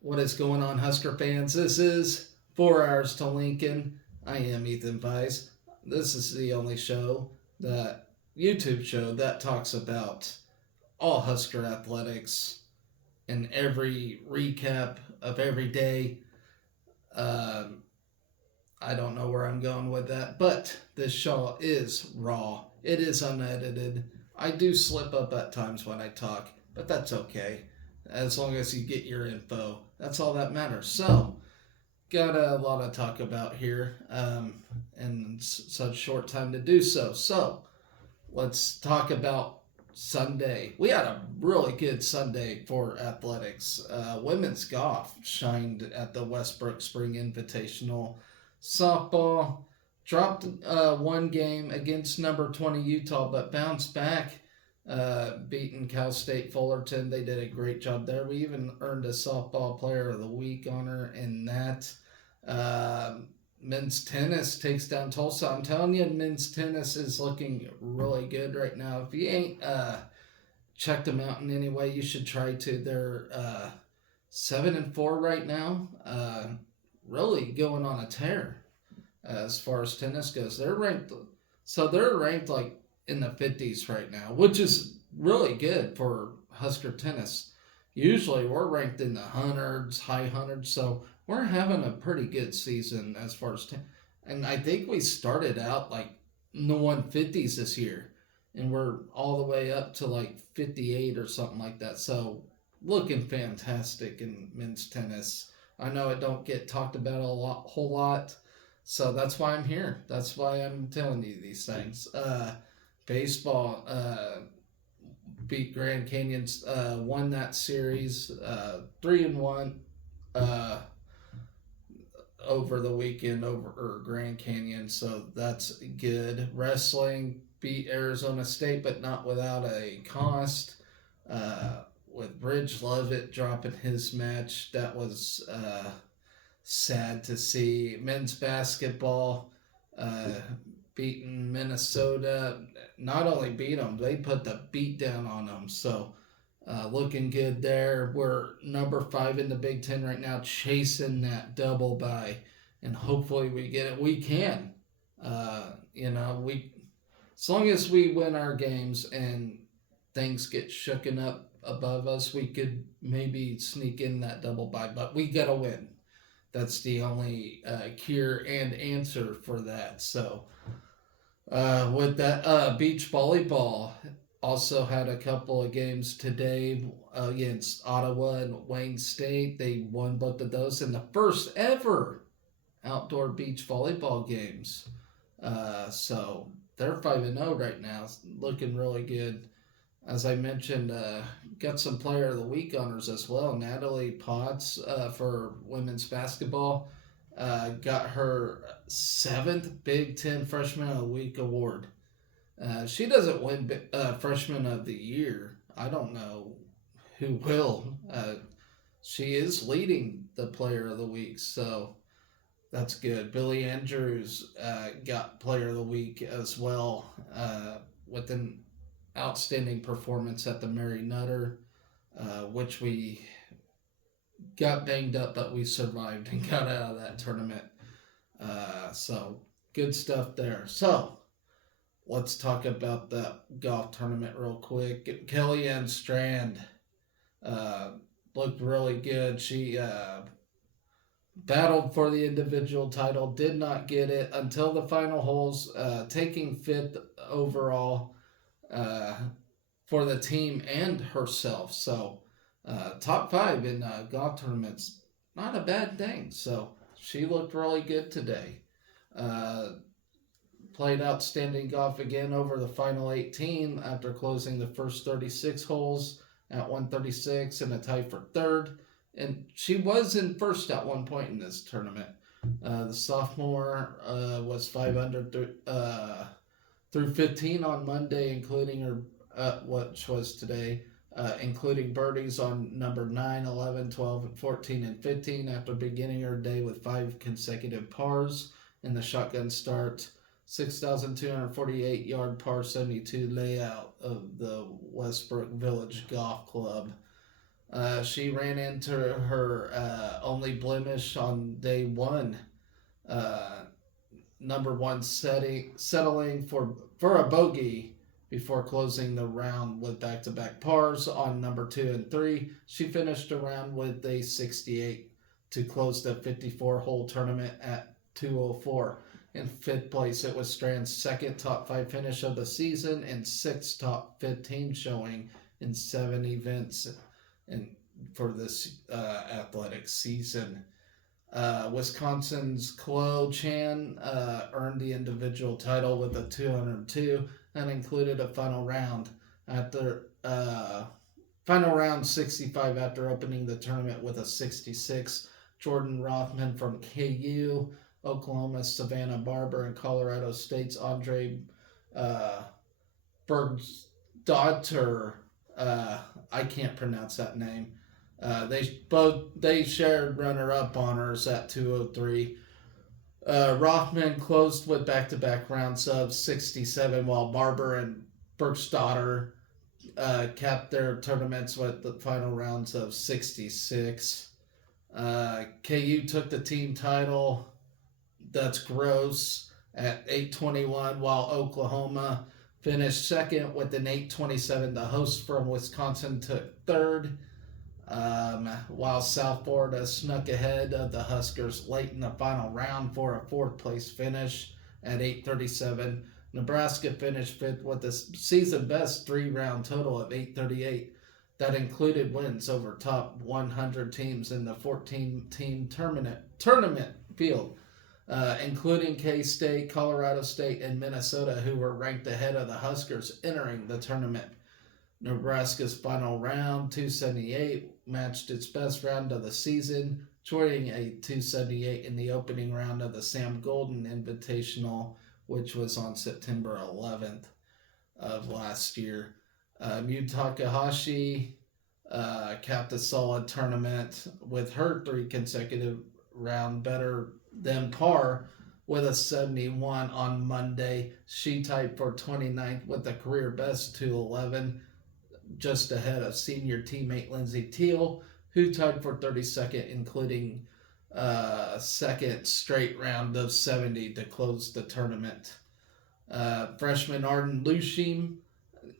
What is going on, Husker fans? This is 4 Hours to Lincoln. I am Ethan Vice. This is the only YouTube show that talks about all Husker athletics and every recap of every day. Um, I don't know where I'm going with that, but this show is raw. It is unedited. I do slip up at times when I talk, but that's okay. As long as you get your info, that's all that matters. So, got a lot to talk about here, and such short time to do so. So, let's talk about Sunday. We had a really good Sunday for athletics. Women's golf shined at the Westbrook Spring Invitational. Softball dropped one game against number 20 Utah, but bounced back, beating Cal State Fullerton. They did a great job there. We even earned a softball player of the week honor in that. Men's tennis takes down Tulsa. I'm telling you, men's tennis is looking really good right now. If you ain't checked them out in any way, you should try to. They're 7-4 right now. Really going on a tear as far as tennis goes. They're ranked like in the 50s right now, which is really good for Husker tennis. Usually we're ranked in the hundreds, high hundreds, so we're having a pretty good season as far as and I think we started out like in the 150s this year, and we're all the way up to like 58 or something like that. So looking fantastic in men's tennis. I know it don't get talked about whole lot, so that's why I'm here. That's why I'm telling you these things. Baseball beat Grand Canyon's, won that series 3-1 uh, over the weekend over Grand Canyon, so that's good. Wrestling beat Arizona State, but not without a cost. With Bridge Lovett dropping his match, that was sad to see. Men's basketball uh, beating Minnesota. Not only beat them, they put the beat down on them. So looking good there. We're number 5 in the Big Ten right now, chasing that double by, and hopefully we get it. We can. We as long as we win our games and things get shooken up above us, we could maybe sneak in that double bye. But we gotta win. That's the only cure and answer for that. So with that, beach volleyball also had a couple of games today against Ottawa and Wayne State. They won both of those in the first ever outdoor beach volleyball games. So they're 5-0 right now, looking really good. As I mentioned, got some Player of the Week honors as well. Natalie Potts for women's basketball got her 7th Big Ten Freshman of the Week award. She doesn't win Freshman of the Year. I don't know who will. She is leading the Player of the Week, so that's good. Billy Andrews got Player of the Week as well with an outstanding performance at the Mary Nutter, which we got banged up, but we survived and got out of that tournament. So good stuff there. So let's talk about that golf tournament real quick. Kellyanne Strand looked really good. She battled for the individual title, did not get it until the final holes, taking 5th overall uh, for the team and herself. So, top 5 in golf tournaments, not a bad thing. So, she looked really good today. Uh, Played outstanding golf again over the final 18 after closing the first 36 holes at 136 and a tie for 3rd. And she was in first at one point in this tournament. The sophomore was 500 through 15 on Monday, including her, which was today, including birdies on number 9, 11, 12, and 14 and 15 after beginning her day with 5 consecutive pars in the shotgun start. 6,248 yard par 72 layout of the Westbrook Village Golf Club. She ran into her only blemish on day one. Uh, Number one settling for a bogey before closing the round with back-to-back pars on number 2 and 3. She finished the round with a 68 to close the 54-hole tournament at 204. In fifth place, it was Strand's second top 5 finish of the season and sixth top 15 showing in 7 events and for this athletic season. Wisconsin's Chloe Chan earned the individual title with a 202 and included a final round after final round 65 after opening the tournament with a 66. Jordan Rothman from KU, Oklahoma's Savannah Barber, and Colorado State's Andre Bergsdotter. I can't pronounce that name. They shared runner-up honors at 203. Rothman closed with back-to-back rounds of 67, while Barber and Bergsdotter capped their tournaments with the final rounds of 66. KU took the team title. That's gross at 821, while Oklahoma finished second with an 827. The host from Wisconsin took third. While South Florida snuck ahead of the Huskers late in the final round for a fourth place finish at 837. Nebraska finished fifth with a season best 3-round total of 838. That included wins over top 100 teams in the 14-team tournament field, including K-State, Colorado State, and Minnesota, who were ranked ahead of the Huskers entering the tournament. Nebraska's final round, 278, matched its best round of the season, joining a 278 in the opening round of the Sam Golden Invitational, which was on September 11th of last year. Mu Takahashi capped a solid tournament with her 3 consecutive round better than par with a 71 on Monday. She tied for 29th with a career best 211, just ahead of senior teammate Lindsay Teal, who tied for 32nd, including second straight round of 70 to close the tournament. Freshman Arden Lushim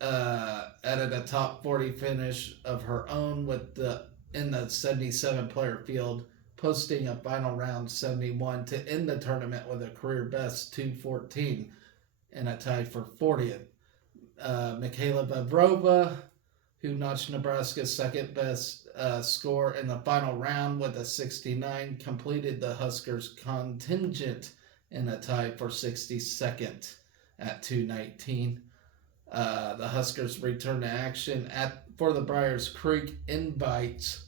added a top 40 finish of her own in the 77 player field, posting a final round 71 to end the tournament with a career best 214 and a tie for 40th. Michaela Vavrova, who notched Nebraska's second best score in the final round with a 69, completed the Huskers contingent in a tie for 62nd at 219. The Huskers returned to action for the Briars Creek Invites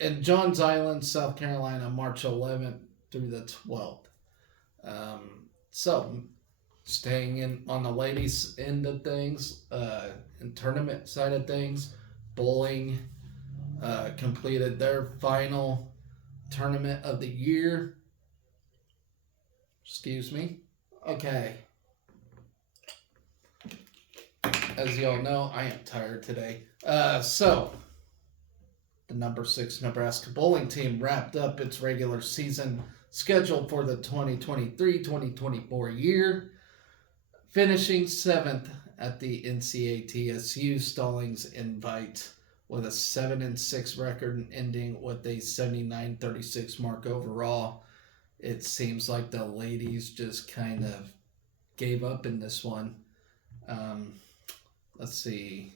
in Johns Island, South Carolina, March 11th through the 12th. So, staying in on the ladies' end of things, and tournament side of things, bowling completed their final tournament of the year. Excuse me. Okay. As y'all know, I am tired today. So, the number 6 Nebraska bowling team wrapped up its regular season scheduled for the 2023-2024 year, finishing 7th at the NCATSU Stallings Invite with a 7-6 record and ending with a 79-36 mark overall. It seems like the ladies just kind of gave up in this one. Let's see.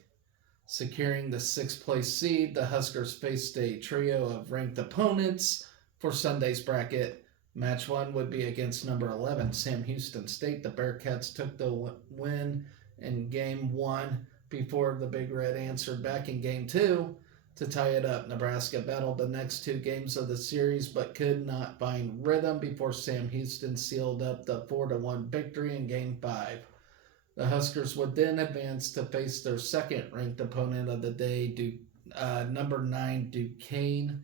Securing the 6th place seed, the Huskers faced a trio of ranked opponents for Sunday's bracket. Match 1 would be against number 11, Sam Houston State. The Bearcats took the win in Game 1 before the Big Red answered back in Game 2 to tie it up. Nebraska battled the next 2 games of the series but could not find rhythm before Sam Houston sealed up the 4-1 victory in Game 5. The Huskers would then advance to face their second-ranked opponent of the day, number 9 Duquesne.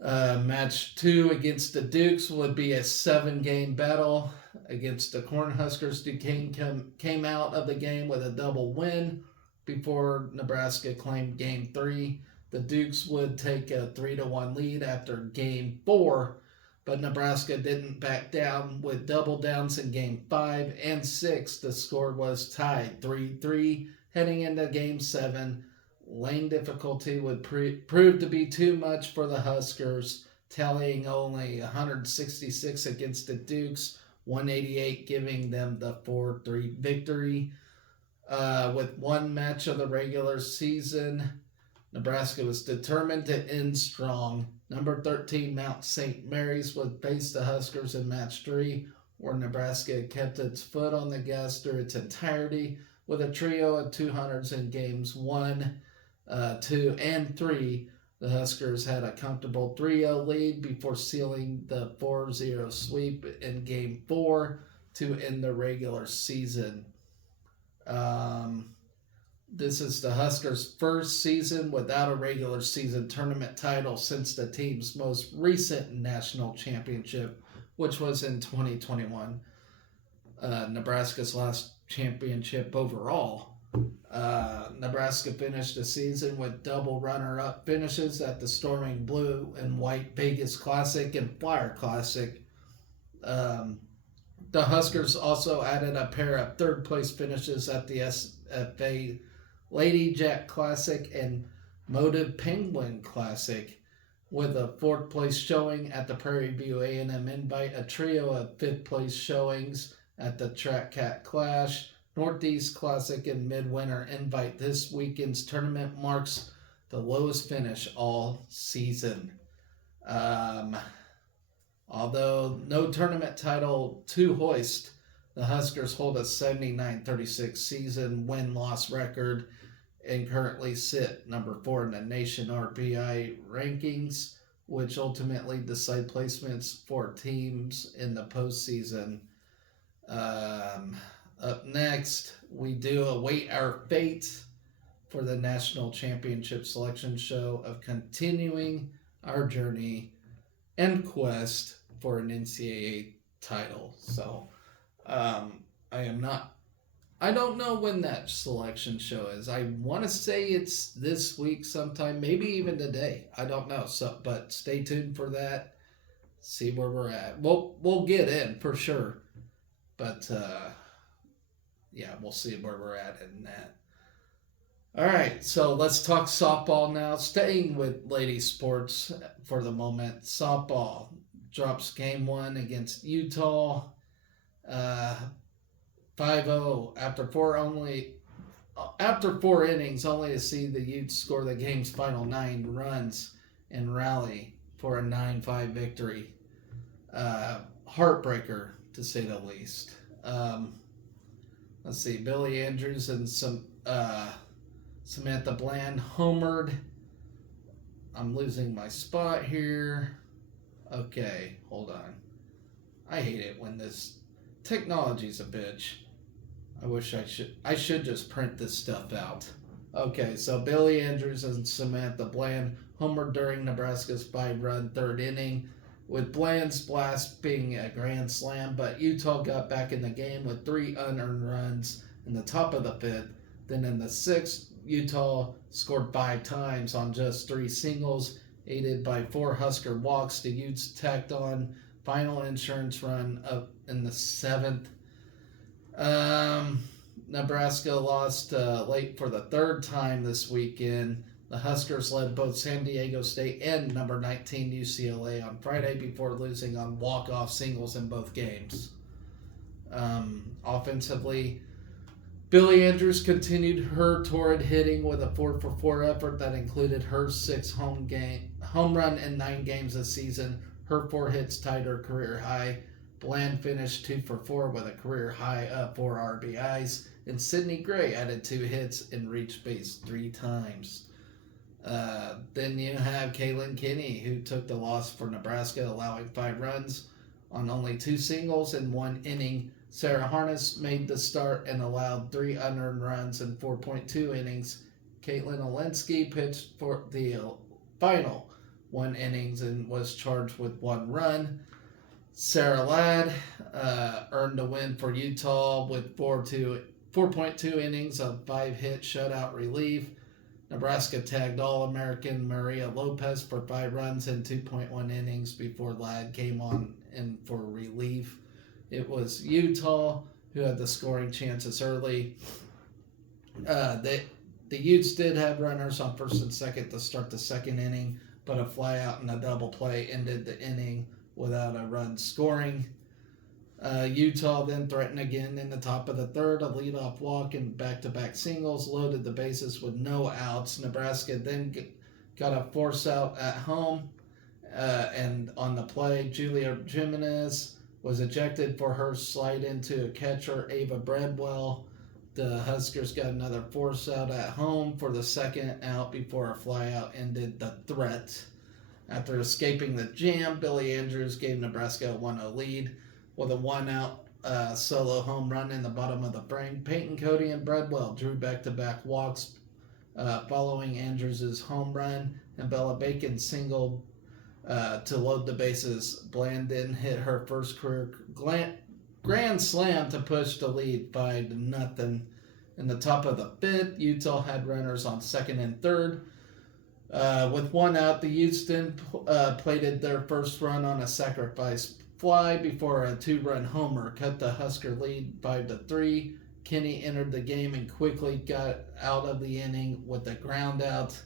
Match 2 against the Dukes would be a 7-game battle against the Cornhuskers. Duquesne came out of the game with a double win before Nebraska claimed Game 3. The Dukes would take a 3-1 lead after Game 4, but Nebraska didn't back down with double downs in Game 5 and 6. The score was tied 3-3 heading into Game 7. Lane difficulty would prove to be too much for the Huskers, tallying only 166 against the Dukes, 188 giving them the 4-3 victory. With one match of the regular season, Nebraska was determined to end strong. Number 13 Mount St. Mary's would face the Huskers in match 3, where Nebraska kept its foot on the gas through its entirety with a trio of 200s in games 1, 2, and 3. The Huskers had a comfortable 3-0 lead before sealing the 4-0 sweep in Game 4 to end the regular season. This is the Huskers' first season without a regular season tournament title since the team's most recent national championship, which was in 2021. Nebraska's last championship overall. Nebraska finished the season with double runner-up finishes at the Storming Blue and White Vegas Classic and Flyer Classic. The Huskers also added a pair of third-place finishes at the SFA Lady Jack Classic and Motive Penguin Classic, with a fourth-place showing at the Prairie View A&M Invite, a trio of fifth-place showings at the Track Cat Clash, Northeast Classic, and Midwinter Invite. This weekend's tournament marks the lowest finish all season. Although no tournament title to hoist, the Huskers hold a 79-36 season win-loss record and currently sit number 4 in the nation RPI rankings, which ultimately decide placements for teams in the postseason. Up next, we do await our fate for the National Championship Selection Show of continuing our journey and quest for an NCAA title. So, I don't know when that selection show is. I want to say it's this week sometime, maybe even today. I don't know. So, but stay tuned for that. See where we're at. We'll get in for sure. But, yeah, we'll see where we're at in that. All right, so let's talk softball now. Staying with ladies sports for the moment. Softball drops game 1 against Utah. 5-0 after four innings, only to see the Utes score the game's final 9 runs and rally for a 9-5 victory. Heartbreaker, to say the least. Let's see, Billy Andrews and Samantha Bland homered. I'm losing my spot here. Okay, hold on. I hate it when this technology's a bitch. I should just print this stuff out. Okay, so Billy Andrews and Samantha Bland homered during Nebraska's 5-run third inning, with Bland's blast being a grand slam, but Utah got back in the game with 3 unearned runs in the top of the 5th. Then in the 6th, Utah scored 5 times on just 3 singles, aided by 4 Husker walks. The Utes tacked on final insurance run up in the 7th. Nebraska lost late for the 3rd time this weekend. The Huskers led both San Diego State and number 19 UCLA on Friday before losing on walk-off singles in both games. Offensively, Billy Andrews continued her torrid hitting with a 4-for-4 effort that included her 6th home run in 9 games this season. Her 4 hits tied her career high. Bland finished 2-for-4 with a career high of 4 RBIs, and Sydney Gray added 2 hits and reached base 3 times. Then you have Kaylin Kinney, who took the loss for Nebraska, allowing 5 runs on only 2 singles in 1 inning. Sarah Harness made the start and allowed 3 unearned runs in 4.2 innings. Caitlin Olinsky pitched for the final 1 innings and was charged with 1 run. Sarah Ladd earned a win for Utah with 4-2 4.2 innings of 5-hit shutout relief. Nebraska tagged All-American Maria Lopez for 5 runs in 2.1 innings before Ladd came on in for relief. It was Utah who had the scoring chances early. The Utes did have runners on first and second to start the second inning, but a flyout and a double play ended the inning without a run scoring. Utah then threatened again in the top of the third. A leadoff walk and back-to-back singles loaded the bases with no outs. Nebraska then got a force out at home, and on the play, Julia Jimenez was ejected for her slide into a catcher, Ava Breadwell. The Huskers got another force out at home for the second out before a flyout ended the threat. After escaping the jam, Billy Andrews gave Nebraska a 1-0 lead. With a 1-out solo home run in the bottom of the frame, Peyton Cody and Breadwell drew back-to-back walks following Andrews' home run, and Bella Bacon singled to load the bases. Blandon hit her first career grand slam to push the lead 5-0. In the top of the fifth, Utah had runners on second and third. With 1 out, the Utes then plated their first run on a sacrifice fly before a 2-run homer cut the Husker lead 5-3. Kenny entered the game and quickly got out of the inning with a ground out,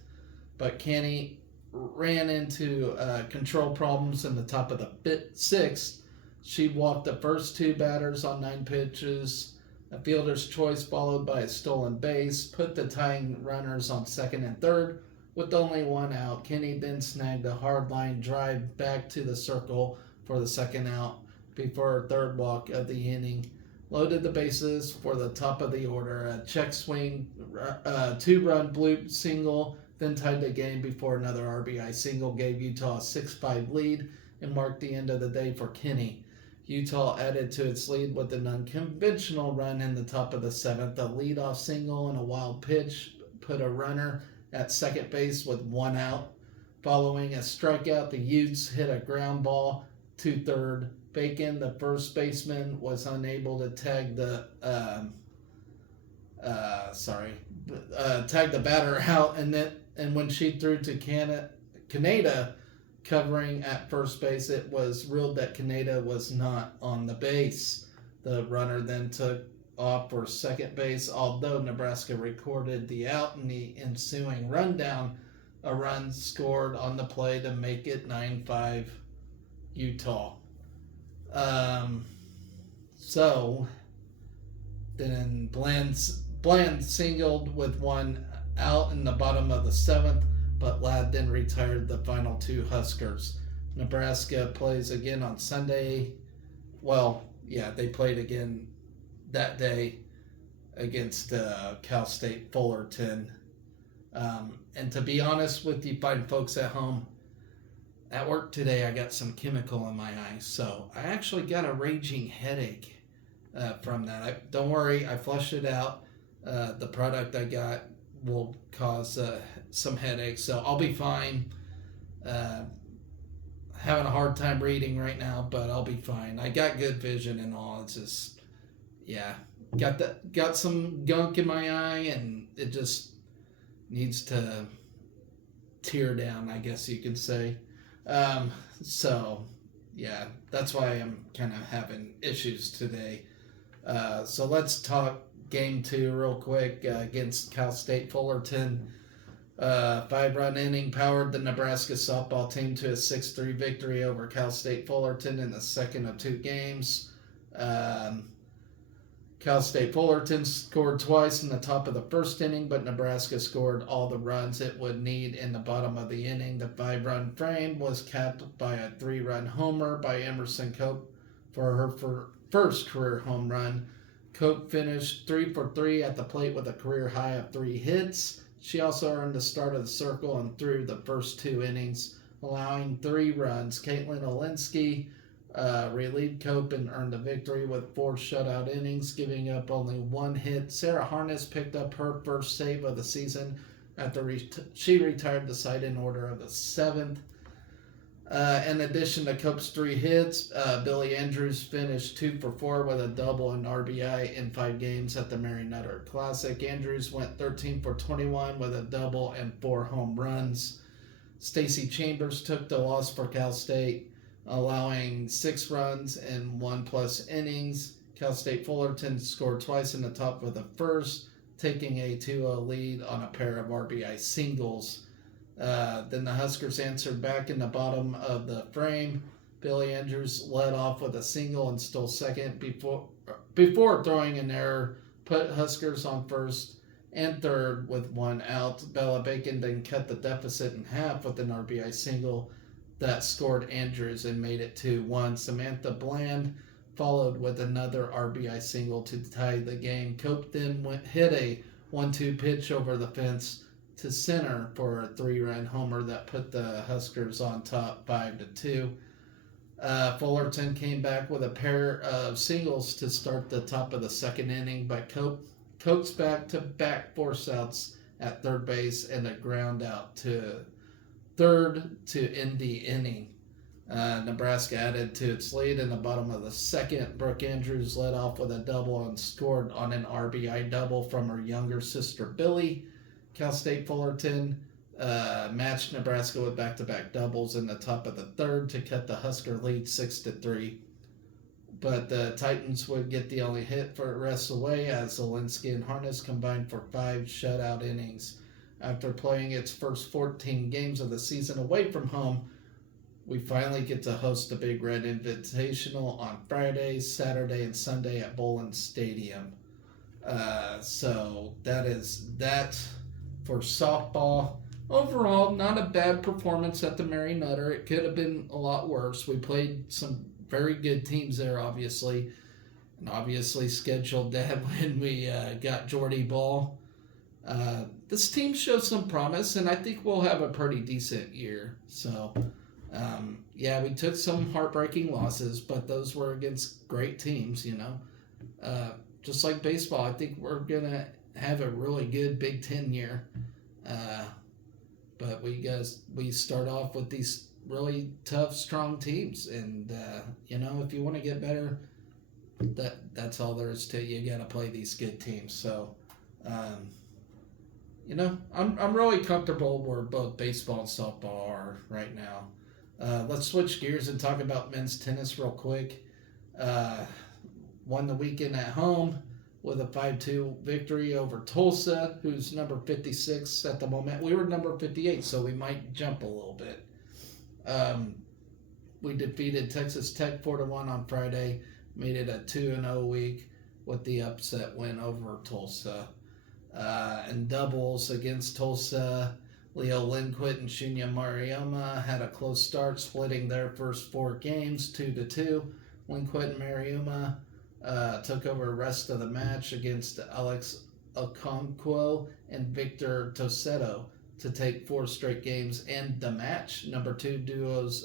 but Kenny ran into control problems in the top of the sixth. She walked the first 2 batters on 9 pitches. A fielder's choice followed by a stolen base put the tying runners on second and third. With only 1 out, Kenny then snagged a hard line drive back to the circle for the second out before a third walk of the inning. Loaded the bases for the top of the order. A check swing, 2-run bloop single, then tied the game before another RBI single gave Utah a 6-5 lead and marked the end of the day for Kenny. Utah added to its lead with an unconventional run in the top of the 7th. A leadoff single and a wild pitch put a runner at second base with 1 out. Following a strikeout, the Utes hit a ground ball to third. Bacon, the first baseman, was unable to tag the batter out, and when she threw to Kaneda covering at first base, it was ruled that Kaneda was not on the base. The runner then took off for second base, although Nebraska recorded the out in the ensuing rundown. A run scored on the play to make it 9-5 Utah. So then Bland singled with 1 out in the bottom of the 7th, but Ladd then retired the final 2 Huskers. Nebraska plays again on Sunday. Well, yeah, they played again that day against Cal State Fullerton. And to be honest with you fine folks at home, at work today I got some chemical in my eye, so I actually got a raging headache from that. Don't worry, I flushed it out. The product I got will cause some headaches, so I'll be fine. Having a hard time reading right now, but I'll be fine. I got good vision and all. It's just, yeah, got some gunk in my eye, and it just needs to tear down, I guess you could say. So yeah, that's why I'm kind of having issues today. So let's talk game 2 real quick against Cal State Fullerton. 5-run inning powered the Nebraska softball team to a 6-3 victory over Cal State Fullerton in the second of 2 games. Cal State Fullerton scored twice in the top of the first inning, but Nebraska scored all the runs it would need in the bottom of the inning. The 5-run frame was capped by a 3-run homer by Emerson Cope for her first career home run. Cope finished 3 for 3 at the plate with a career high of 3 hits. She also earned the start of the circle and threw the first 2 innings, allowing 3 runs. Caitlin Olinsky relieved Cope and earned the victory with 4 shutout innings, giving up only 1 hit. Sarah Harness picked up her first save of the season after she retired the side in order of the 7th. In addition to Cope's 3 hits, Billy Andrews finished 2 for 4 with a double and RBI in 5 games at the Mary Nutter Classic. Andrews went 13 for 21 with a double and 4 home runs. Stacy Chambers took the loss for Cal State, allowing 6 runs in 1+ innings. Cal State Fullerton scored twice in the top of the first, taking a 2-0 lead on a pair of RBI singles. Then the Huskers answered back in the bottom of the frame. Billy Andrews led off with a single and stole second before throwing an error, put Huskers on first and third with 1 out. Bella Bacon then cut the deficit in half with an RBI single that scored Andrews and made it 2-1. Samantha Bland followed with another RBI single to tie the game. Cope then hit a 1-2 pitch over the fence to center for a 3-run homer that put the Huskers on top 5-2. Fullerton came back with a pair of singles to start the top of the second inning, but coaxed back-to-back force outs at third base and a ground out to third to end the inning. Nebraska added to its lead in the bottom of the second. Brooke Andrews led off with a double and scored on an RBI double from her younger sister Billy. Cal State Fullerton matched Nebraska with back-to-back doubles in the top of the third to cut the Husker lead 6-3. But the Titans would get the only hit for the rest of the way as Zelinsky and Harness combined for 5 shutout innings. After playing its first 14 games of the season away from home, we finally get to host the Big Red Invitational on Friday, Saturday, and Sunday at Bowlin Stadium. So that is that for softball. Overall, not a bad performance at the Mary Nutter. It could have been a lot worse. We played some very good teams there, obviously. And obviously scheduled that when we got Jordy Ball. This team shows some promise, and I think we'll have a pretty decent year. So, yeah, we took some heartbreaking losses, but those were against great teams, you know. Just like baseball, I think we're going to have a really good Big Ten year. But we start off with these really tough, strong teams. And, you know, if you want to get better, that's all there is to it. You got to play these good teams. So, you know, I'm really comfortable where both baseball and softball are right now. Let's switch gears and talk about men's tennis real quick. Won the weekend at home with a 5-2 victory over Tulsa, who's number 56 at the moment. We were number 58, so we might jump a little bit. We defeated Texas Tech 4-1 on Friday, made it a 2-0 week with the upset win over Tulsa. And doubles against Tulsa, Leo Lindquist and Shunya Marioma had a close start, splitting their first 4 games 2-2. Lindquist and Marioma took over the rest of the match against Alex Okonkwo and Victor Tosetto to take 4 straight games and the match. Number 2 duos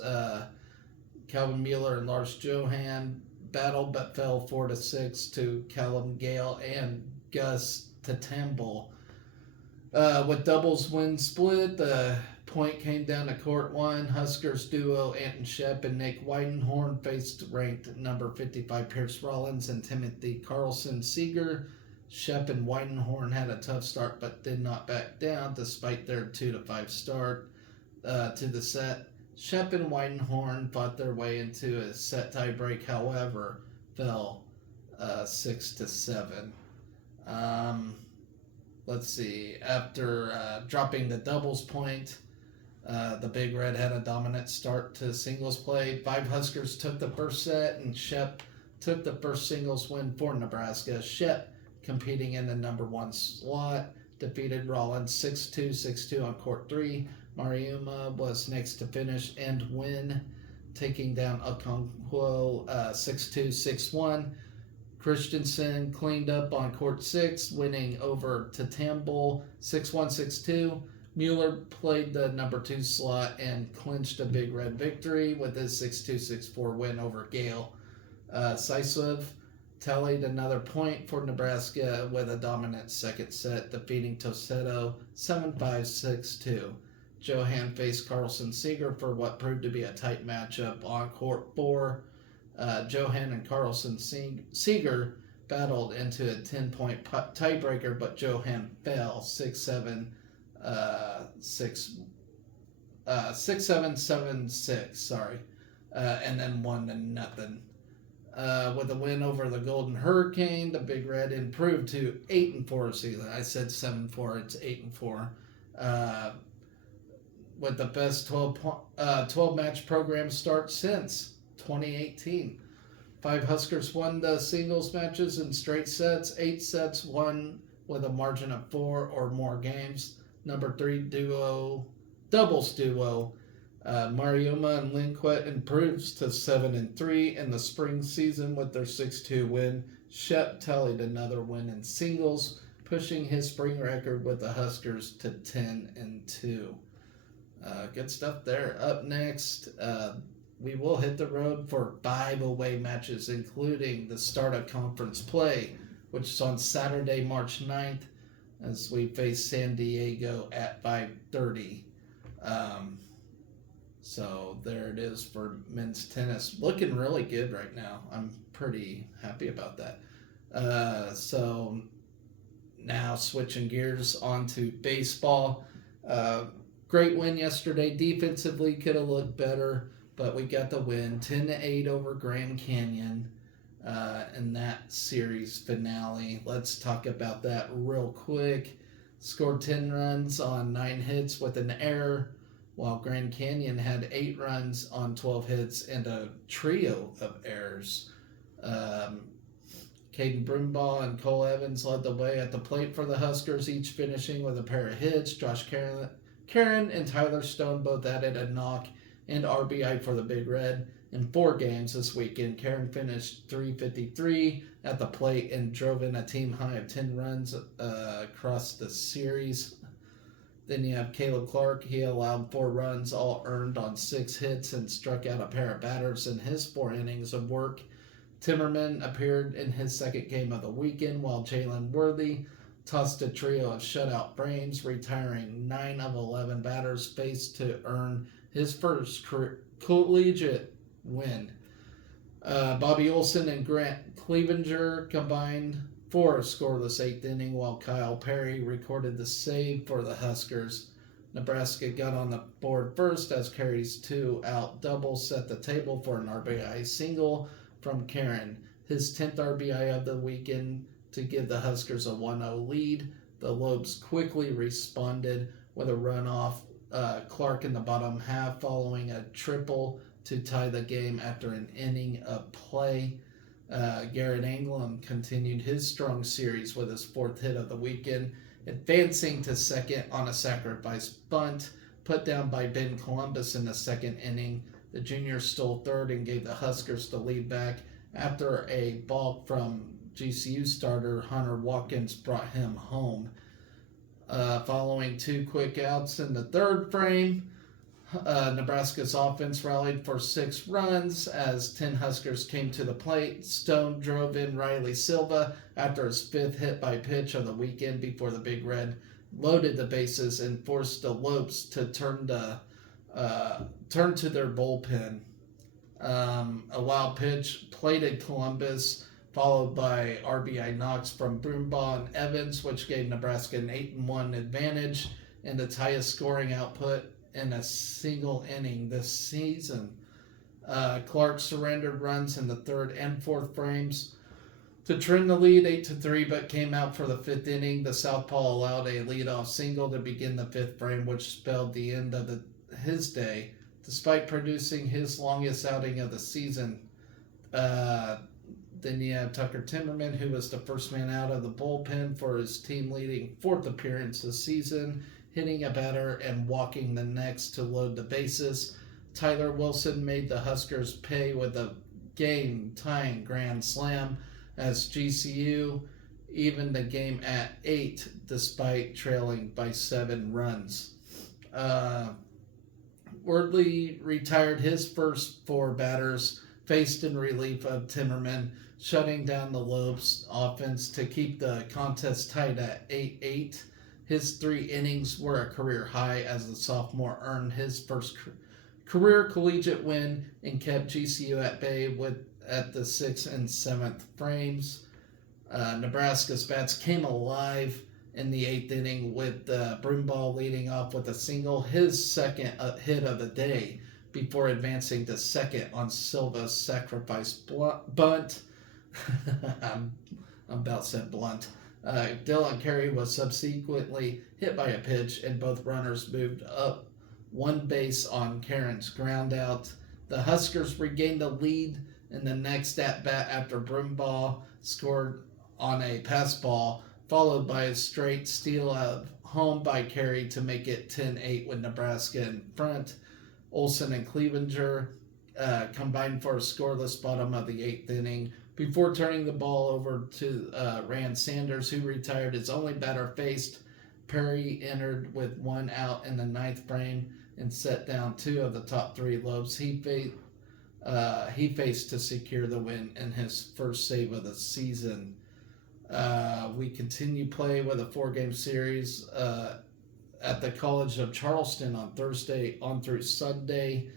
Calvin Mueller and Lars Johan battled but fell 4-6 to Callum Gale and Gus Tatamble. With doubles win split, the point came down to court 1. Huskers duo Anton Shep and Nick Weidenhorn faced ranked number 55 Pierce Rollins and Timothy Carlson Seeger. Shep and Weidenhorn had a tough start but did not back down despite their 2-5 start to the set. Shep and Weidenhorn fought their way into a set tiebreak, however, fell 6-7. Let's see. After dropping the doubles point, the Big Red had a dominant start to singles play. 5 Huskers took the first set, and Shep took the first singles win for Nebraska. Shep, competing in the number 1 slot, defeated Rollins 6-2, 6-2 on court 3. Mariuma was next to finish and win, taking down Okonkwo 6-2, 6-1. Christensen cleaned up on court 6, winning over Tatamble 6-1, 6-2. Mueller played the number 2 slot and clinched a Big Red victory with his 6-2, 6-4 win over Gale. Saisov tallied another point for Nebraska with a dominant second set, defeating Tosetto 7-5, 6-2. Johan faced Carlson Seager for what proved to be a tight matchup on court 4. Johan and Carlson Seager battled into a 10-point tiebreaker, but Johan fell 6-7, 6-7, 7-6, sorry, and then 1-0. With a win over the Golden Hurricane, the Big Red improved to 8-4 season. I said 7-4, it's 8-4. With the best 12 match program start since 2018. 5 Huskers won the singles matches in straight sets. 8 sets won with a margin of 4 or more games. Number 3 doubles duo Marioma and Lindquist improves to 7-3 in the spring season with their 6-2 win. Shep tallied another win in singles, pushing his spring record with the Huskers to 10-2. Good stuff there. Up next, we will hit the road for 5 away matches, including the start of conference play, which is on Saturday, March 9th, as we face San Diego at 5:30. So there it is for men's tennis. Looking really good right now. I'm pretty happy about that. So now switching gears onto baseball. Great win yesterday. Defensively could have looked better, but we got the win 10-8 over Grand Canyon in that series finale. Let's talk about that real quick. Scored 10 runs on 9 hits with an error, while Grand Canyon had 8 runs on 12 hits and a trio of errors. Caden Brumbaugh and Cole Evans led the way at the plate for the Huskers, each finishing with a pair of hits. Josh Karen and Tyler Stone both added a knock and RBI for the Big Red in 4 games this weekend. Karen finished .353 at the plate and drove in a team high of 10 runs across the series. Then you have Caleb Clark. He allowed 4 runs, all earned on 6 hits, and struck out a pair of batters in his 4 innings of work. Timmerman appeared in his second game of the weekend, while Jalen Worthy tossed a trio of shutout frames, retiring 9 of 11 batters faced to earn his first collegiate win. Bobby Olson and Grant Clevenger combined for a scoreless 8th inning, while Kyle Perry recorded the save for the Huskers. Nebraska got on the board first as Carey's 2-out double set the table for an RBI single from Karen, his 10th RBI of the weekend, to give the Huskers a 1-0 lead. The Lobes quickly responded with a run off Clark in the bottom half, following a triple to tie the game after an inning of play. Garrett Anglum continued his strong series with his 4th hit of the weekend, advancing to second on a sacrifice bunt put down by Ben Columbus in the 2nd inning. The junior stole 3rd and gave the Huskers the lead back after a balk from GCU starter Hunter Watkins brought him home. Following 2 quick outs in the 3rd frame, Nebraska's offense rallied for 6 runs as 10 Huskers came to the plate. Stone drove in Riley Silva after his 5th hit by pitch of the weekend before the Big Red loaded the bases and forced the Lopes to turn to their bullpen. A wild pitch plated Columbus, followed by RBI knocks from Brumbaugh and Evans, which gave Nebraska an 8-1 advantage and its highest scoring output in a single inning this season. Clark surrendered runs in the 3rd and 4th frames to trim the lead 8-3, but came out for the 5th inning. The southpaw allowed a leadoff single to begin the 5th frame, which spelled the end of his day, despite producing his longest outing of the season. Then you have Tucker Timmerman, who was the first man out of the bullpen for his team-leading 4th appearance this season, hitting a batter and walking the next to load the bases. Tyler Wilson made the Huskers pay with a game-tying grand slam as GCU evened the game at 8 despite trailing by 7 runs. Wordley retired his first 4 batters faced in relief of Timmerman, shutting down the Lobes offense to keep the contest tied at 8-8. His 3 innings were a career high as the sophomore earned his first career collegiate win and kept GCU at bay at the 6th and 7th frames. Nebraska's bats came alive in the 8th inning with Broomball leading off with a single, his second hit of the day, before advancing to second on Silva's sacrifice bunt. I'm about said blunt. Dylan Carey was subsequently hit by a pitch, and both runners moved up one base on Karen's ground out. The Huskers regained the lead in the next at-bat after Broomball scored on a pass ball, followed by a straight steal of home by Carey to make it 10-8 with Nebraska in front. Olsen and Clevenger combined for a scoreless bottom of the 8th inning before turning the ball over to Rand Sanders, who retired his only batter faced. Perry entered with 1 out in the 9th frame and set down 2 of the top 3 lobes he faced to secure the win in his first save of the season. We continue play with a 4-game series at the College of Charleston on Thursday on through Sunday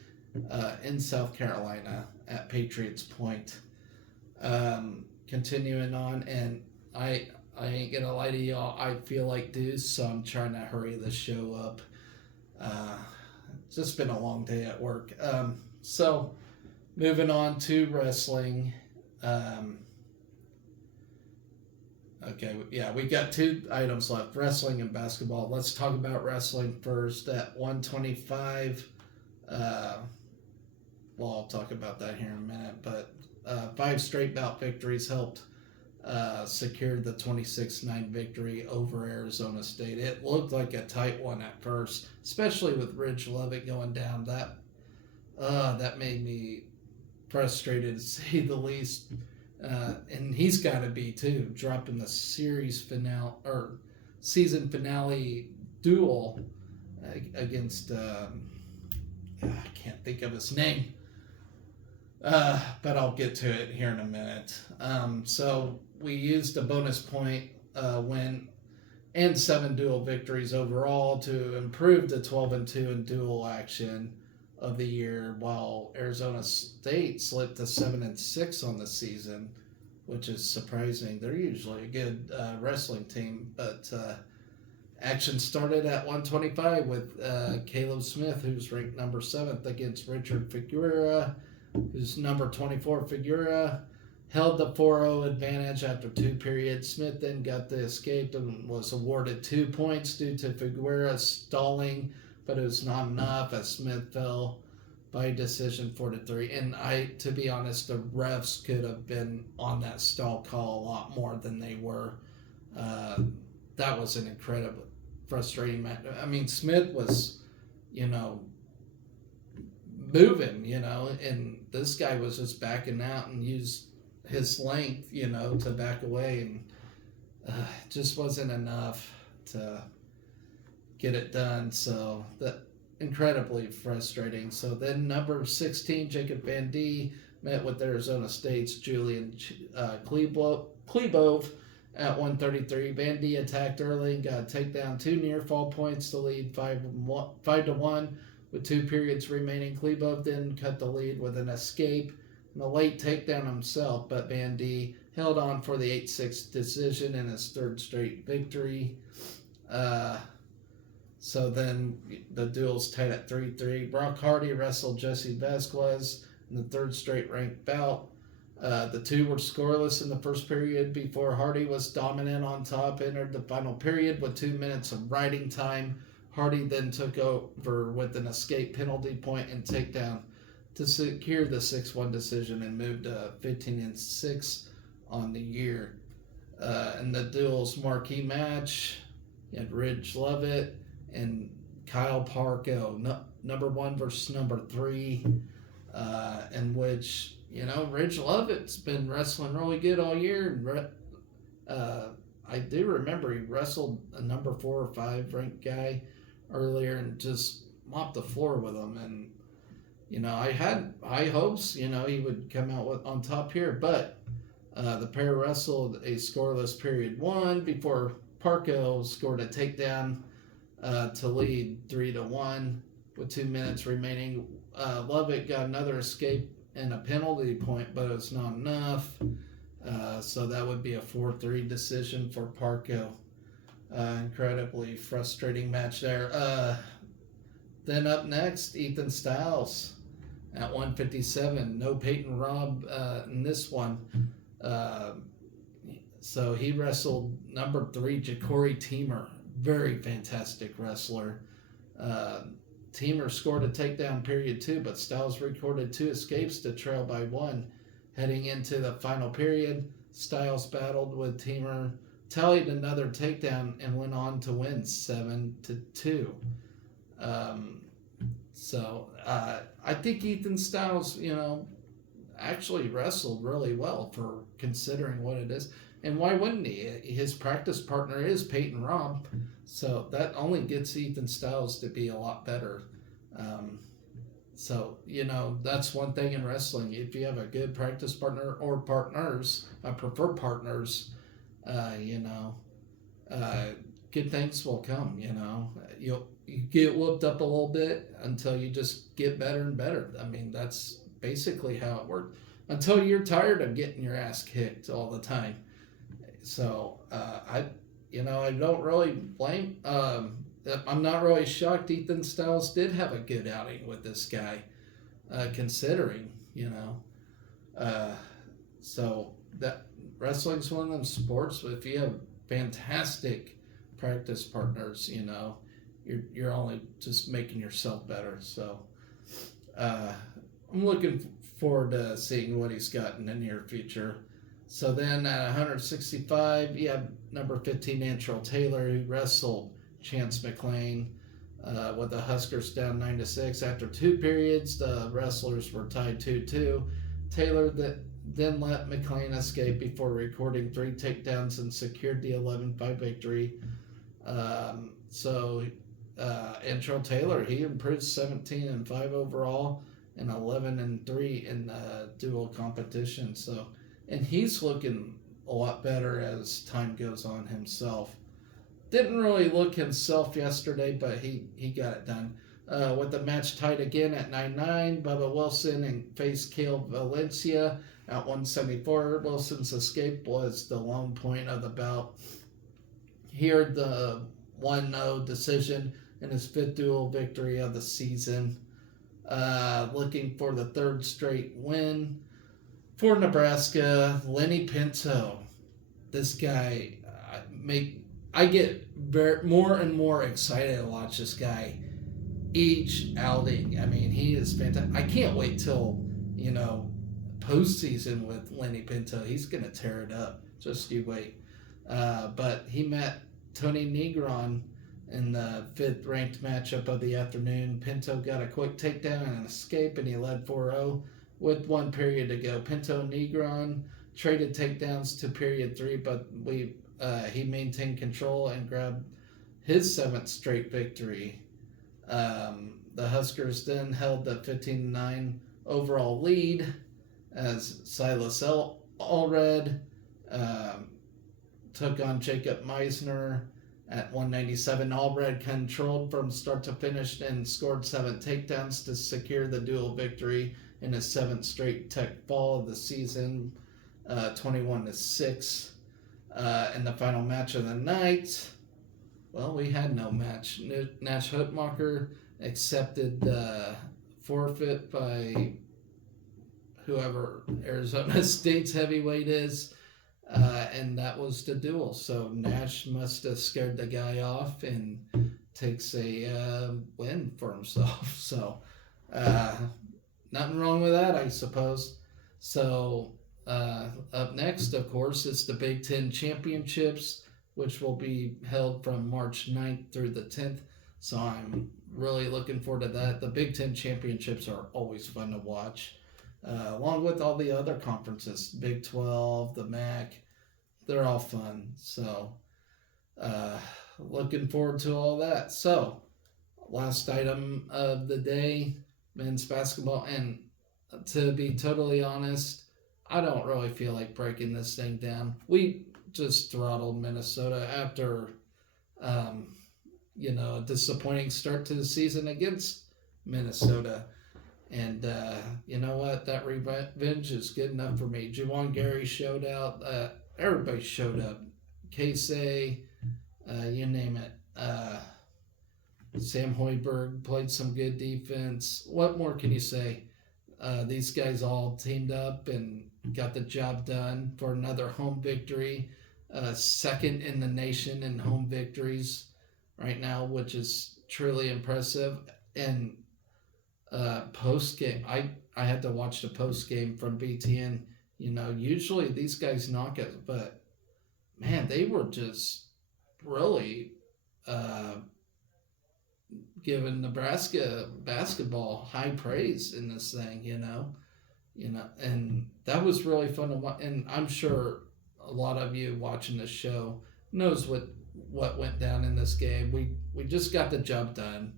in South Carolina at Patriots Point. Continuing on, and I ain't gonna lie to y'all, I feel like deuce, so I'm trying to hurry the show up. It's just been a long day at work. So moving on to wrestling. Okay, yeah, we got 2 items left, wrestling and basketball. Let's talk about wrestling first. At 125, I'll talk about that here in a minute, but 5 straight bout victories helped secure the 26-9 victory over Arizona State. It looked like a tight one at first, especially with Ridge Levitt going down. That made me frustrated, to say the least. And he's got to be too, dropping the series finale or season finale duel against I can't think of his name, but I'll get to it here in a minute. So we used a bonus point win and 7 dual victories overall to improve to 12-2 in dual action of the year, while Arizona State slipped to 7-6 on the season, which is surprising. They're usually a good wrestling team, but action started at 125 with Caleb Smith, who's ranked number 7th, against Richard Figueroa, who's number 24. Figueroa held the 4-0 advantage after 2 periods. Smith then got the escape and was awarded 2 points due to Figueroa stalling, but it was not enough as Smith fell by decision 4-3. And to be honest, the refs could have been on that stall call a lot more than they were. That was an incredibly frustrating match. I mean, Smith was, moving, and this guy was just backing out and used his length, to back away, and it just wasn't enough to get it done. So that incredibly frustrating. So then number 16, Jacob Van D, met with Arizona State's Julian Klebov at 133. Van D attacked early and got a takedown, 2 near fall points to lead 5-1 with 2 periods remaining. Klebov then cut the lead with an escape and a late takedown himself, but Van D held on for the 8-6 decision in his 3rd straight victory. So then the duel's tied at 3-3. Brock Hardy wrestled Jesse Vasquez in the 3rd straight ranked bout. The 2 were scoreless in the first period before Hardy was dominant on top, entered the final period with 2 minutes of riding time. Hardy then took over with an escape penalty point and takedown to secure the 6-1 decision and moved to 15-6 on the year. In the duel's marquee match, you had Ridge Levitt and Kyle Parko, number 1 versus number 3, in which, Ridge Levitt's been wrestling really good all year. And I do remember he wrestled a number 4 or 5 ranked guy earlier and just mopped the floor with him. And, I had high hopes, he would come out on top here. But the pair wrestled a scoreless period 1 before Parko scored a takedown to lead 3-1 with 2 minutes remaining. Lovett got another escape and a penalty point, but it's not enough. So that would be a 4-3 decision for Parko. Incredibly frustrating match there. Then up next, Ethan Styles at 157. No Peyton Robb in this one. So he wrestled number 3, Ja'Cory Teemer. Very fantastic wrestler. Teemer scored a takedown period 2, but Styles recorded 2 escapes to trail by 1. Heading into the final period, Styles battled with Teemer, tallied another takedown, and went on to win 7-2. So I think Ethan Styles, actually wrestled really well for considering what it is. And why wouldn't he? His practice partner is Peyton Robb, so that only gets Ethan Styles to be a lot better. So, that's one thing in wrestling. If you have a good practice partner or partners, I prefer partners, good things will come, You get whooped up a little bit until you just get better and better. I mean, that's basically how it works. Until you're tired of getting your ass kicked all the time. So, I don't really blame. I'm not really shocked Ethan Styles did have a good outing with this guy, considering, so that wrestling's one of them sports. But if you have fantastic practice partners, you're only just making yourself better. So, I'm looking forward to seeing what he's got in the near future. So then at 165, you have number 15, Antrell Taylor, who wrestled Chance McClain with the Huskers down 9-6. After 2 periods, the wrestlers were tied 2-2. Taylor then let McClain escape before recording 3 takedowns and secured the 11-5 victory. Antrell Taylor, he improved 17-5 overall and 11-3 in dual competition. So, and he's looking a lot better as time goes on himself. Didn't really look himself yesterday, but he got it done. With the match tied again at 9-9, Bubba Wilson and faced Cale Valencia at 174. Wilson's escape was the long point of the bout. Here, the 1-0 decision in his 5th dual victory of the season. Looking for the 3rd straight win for Nebraska. Lenny Pinto. This guy, I get more and more excited to watch this guy each outing. I mean, he is fantastic. I can't wait till, postseason with Lenny Pinto. He's going to tear it up. Just you wait. But he met Tony Negron in the 5th ranked matchup of the afternoon. Pinto got a quick takedown and an escape, and he led 4-0 with 1 period to go. Pinto and Negron traded takedowns to period 3, but he maintained control and grabbed his 7th straight victory. The Huskers then held the 15-9 overall lead as Silas Allred took on Jacob Meisner at 197. Allred controlled from start to finish and scored 7 takedowns to secure the dual victory in his 7th straight tech fall of the season, 21-6. In the final match of the night, well, we had no match. Nash Hutmacher accepted the forfeit by whoever Arizona State's heavyweight is, and that was the duel. So Nash must have scared the guy off and takes a win for himself. So nothing wrong with that, I suppose. So up next, of course, is the Big Ten Championships, which will be held from March 9th through the 10th. So I'm really looking forward to that. The Big Ten Championships are always fun to watch, along with all the other conferences, Big 12, the MAC. They're all fun. So looking forward to all that. So last item of the day, men's basketball. And to be totally honest, I don't really feel like breaking this thing down. We just throttled Minnesota after a disappointing start to the season against Minnesota. And you know what? That revenge is good enough for me. Juwan Gary showed out. Everybody showed up. Casey, you name it. Sam Hoiberg played some good defense. What more can you say? These guys all teamed up and got the job done for another home victory. Second in the nation in home victories right now, which is truly impressive. And post game, I had to watch the post game from BTN. Usually these guys knock it, but man, they were just really giving Nebraska basketball high praise in this thing. And that was really fun to watch. And I'm sure a lot of you watching this show knows what went down in this game. We just got the job done.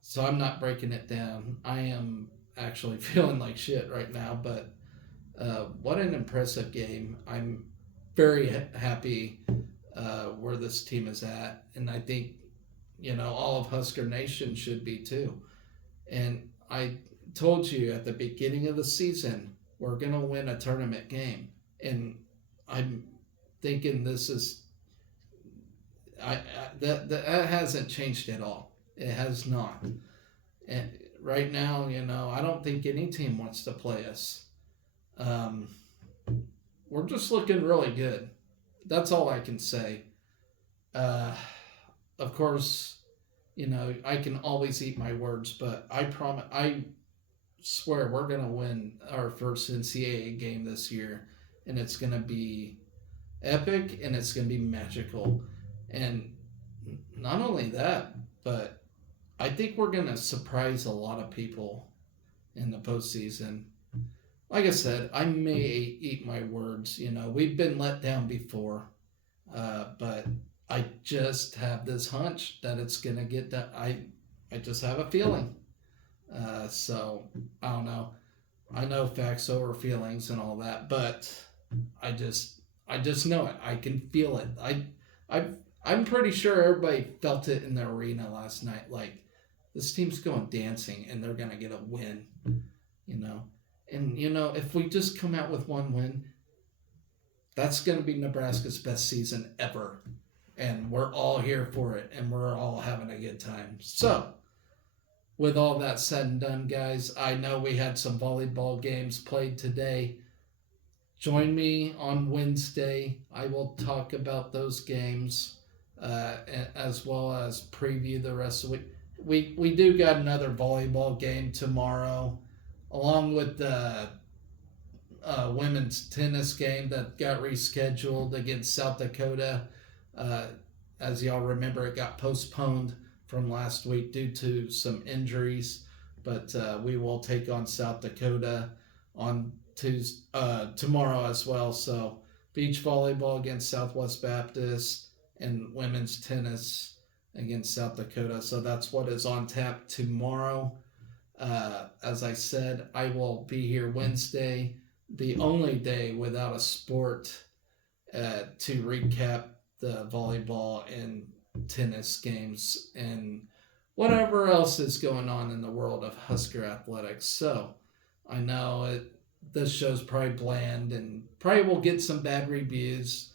So I'm not breaking it down. I am actually feeling like shit right now, but what an impressive game. I'm very happy where this team is at, and I think all of Husker Nation should be too. And I told you at the beginning of the season we're gonna win a tournament game, and I'm thinking this is that hasn't changed at all. It has not. And right now, I don't think any team wants to play us. We're just looking really good. That's all I can say. Of course, I can always eat my words, but I swear we're going to win our first NCAA game this year, and it's going to be epic and it's going to be magical. And not only that, but I think we're going to surprise a lot of people in the postseason. Like I said, I may eat my words. We've been let down before, but I just have this hunch that it's going to get done. I just have a feeling. So, I don't know. I know facts over feelings and all that, but I just know it. I can feel it. I'm pretty sure everybody felt it in the arena last night. Like, this team's going dancing and they're going to get a win, And, if we just come out with one win, that's going to be Nebraska's best season ever. And we're all here for it, and we're all having a good time. So, with all that said and done, guys, I know we had some volleyball games played today. Join me on Wednesday. I will talk about those games as well as preview the rest of the week. We do got another volleyball game tomorrow, along with the women's tennis game that got rescheduled against South Dakota. As y'all remember, it got postponed from last week due to some injuries, but we will take on South Dakota on tomorrow as well. So beach volleyball against Southwest Baptist and women's tennis against South Dakota. So that's what is on tap tomorrow. As I said, I will be here Wednesday, the only day without a sport, to recap the volleyball and tennis games and whatever else is going on in the world of Husker athletics. So I know this show's probably bland and probably will get some bad reviews,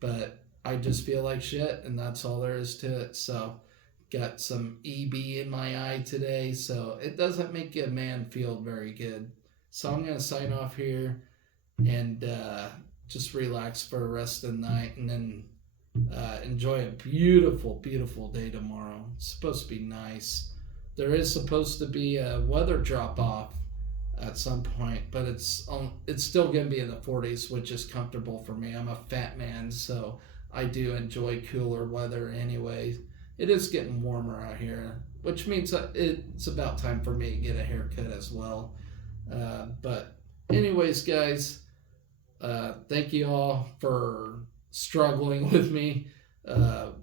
but I just feel like shit, and that's all there is to it. So got some EB in my eye today, so it doesn't make a man feel very good. So I'm going to sign off here and just relax for the rest of the night, and then enjoy a beautiful, beautiful day tomorrow. It's supposed to be nice. There is supposed to be a weather drop-off at some point, but it's still going to be in the 40s, which is comfortable for me. I'm a fat man, so I do enjoy cooler weather anyway. It is getting warmer out here, which means that it's about time for me to get a haircut as well. But anyways, guys, thank you all for struggling with me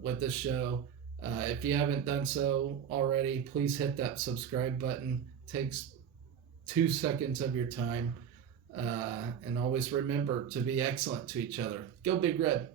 with this show. If you haven't done so already, please hit that subscribe button. It takes 2 seconds of your time. And always remember to be excellent to each other. Go Big Red.